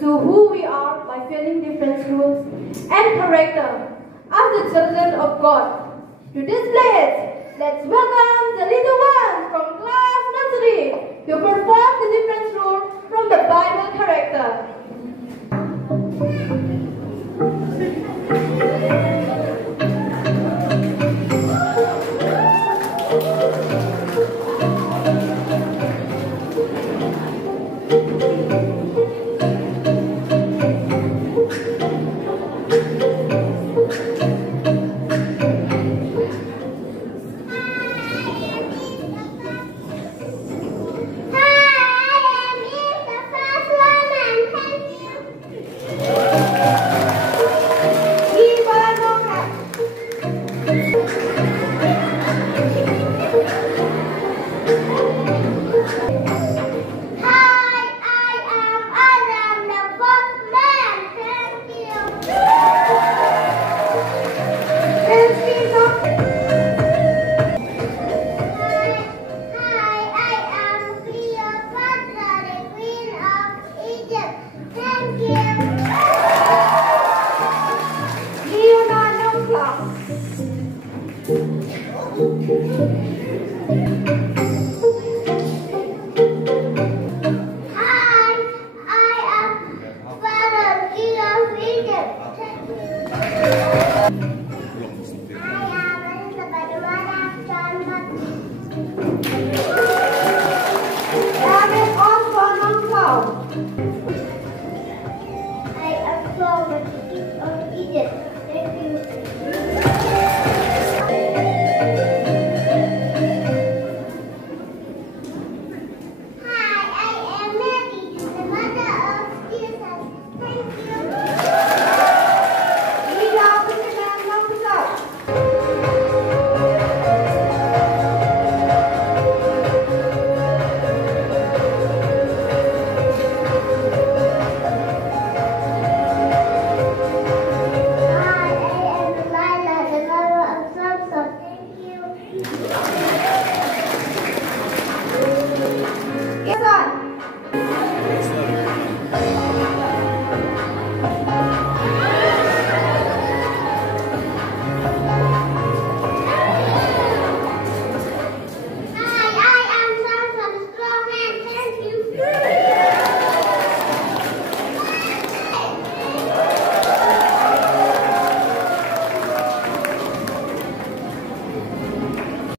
to who we are by filling different roles and character as the children of God. To display it, let's welcome the little ones from class nursery to perform the different roles from the Bible character.